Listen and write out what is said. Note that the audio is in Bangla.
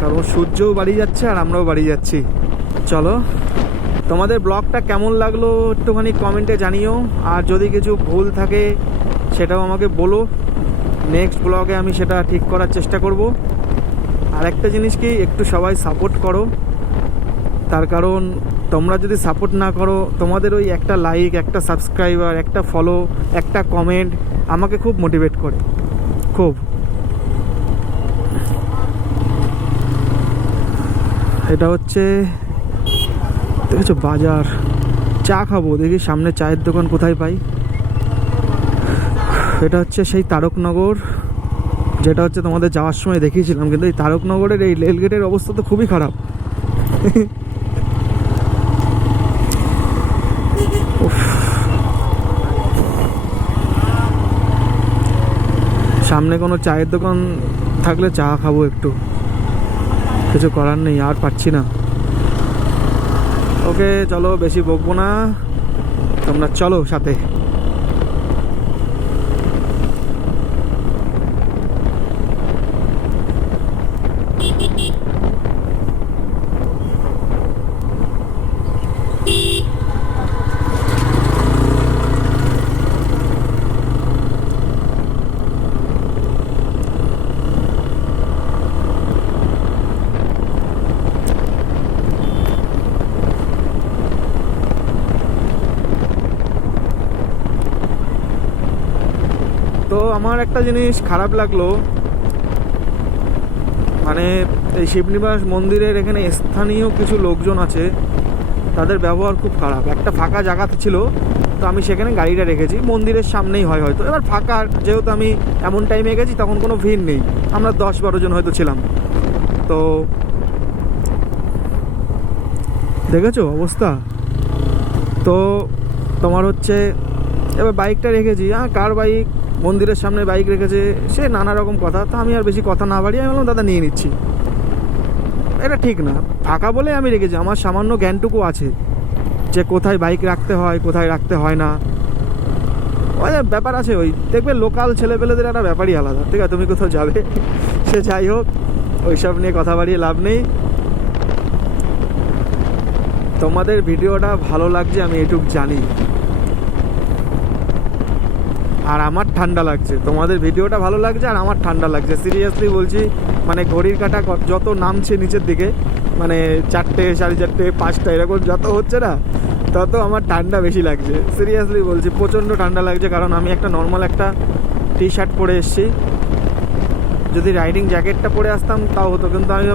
কারণ সূর্যও বাড়ি যাচ্ছে আর আমরাও বাড়ি যাচ্ছি। চলো, তোমাদের ব্লগটা কেমন লাগলো একটুখানি কমেন্টে জানিও, আর যদি কিছু ভুল থাকে সেটাও আমাকে বলো, নেক্সট ব্লগে আমি সেটা ঠিক করার চেষ্টা করব। আর একটা জিনিস কি, একটু সবাই সাপোর্ট করো, তার কারণ তোমরা যদি সাপোর্ট না করো, তোমাদের ওই একটা লাইক, একটা সাবস্ক্রাইবার, একটা ফলো, একটা কমেন্ট আমাকে খুব মোটিভেট করে, খুব। এটা হচ্ছে দেখেছো বাজার, চা খাবো, দেখি সামনে চায়ের দোকান কোথায় পাই। এটা হচ্ছে সেই তারকনগর, যেটা হচ্ছে তোমাদের যাওয়ার সময় দেখিয়েছিলাম, কিন্তু এই তারকনগরের এই রেলগেটের অবস্থা তো খুবই খারাপ। সামনে কোনো চায়ের দোকান থাকলে চা খাবো একটু, কিছু করার নেই, আর পাচ্ছি না। ওকে চলো, বেশি বকবো না, তোমরা চলো সাথে। তো আমার একটা জিনিস খারাপ লাগলো, মানে এই শিবনিবাস মন্দিরের এখানে স্থানীয় কিছু লোকজন আছে, তাদের ব্যবহার খুব খারাপ। একটা ফাঁকা জায়গাতে ছিল, তো আমি সেখানে গাড়িটা রেখেছি, মন্দিরের সামনেই হয় হয়তো, এবার ফাঁকা যেহেতু আমি এমন টাইমে গেছি তখন কোনো ভিড় নেই, আমরা 10-12 জন হয়তো ছিলাম। তো দেখেছো অবস্থা। তো তোমার হচ্ছে এবার বাইকটা রেখেছি, কার বাইক, মন্দিরের সামনে বাইক রেখেছে, সে নানা রকম কথা। তো আমি আর বেশি কথা না বাড়িয়ে আমি বললাম দাদা নিয়ে নিচ্ছি, এটা ঠিক না। ফাঁকা বলে আমি রেখেছি, আমার সামান্য জ্ঞানটুকু আছে যে কোথায় বাইক রাখতে হয়, কোথায় রাখতে হয় না। ওই ব্যাপার আছে, ওই দেখবে লোকাল ছেলেপেলেদের একটা ব্যাপারই আলাদা। ঠিক আছে, তুমি কোথাও যাবে, সে যাই হোক, ওইসব নিয়ে কথা বাড়িয়ে লাভ নেই। তোমাদের ভিডিওটা ভালো লাগছে আমি এটুক জানি, আর আমার ঠান্ডা লাগছে। তোমাদের ভিডিওটা ভালো লাগছে আর আমার ঠান্ডা লাগছে, সিরিয়াসলি বলছি। মানে ঘড়ির কাঁটা যত নামছে নিচের দিকে, মানে 4টে, 4:30, 5টা এরকম যত হচ্ছে না, তত আমার ঠান্ডা বেশি লাগছে, সিরিয়াসলি বলছি, প্রচণ্ড ঠান্ডা লাগছে। কারণ আমি একটা নর্মাল একটা টি শার্ট পরে এসেছি, যদি রাইডিং জ্যাকেটটা পরে আসতাম তাও হতো, কিন্তু আমি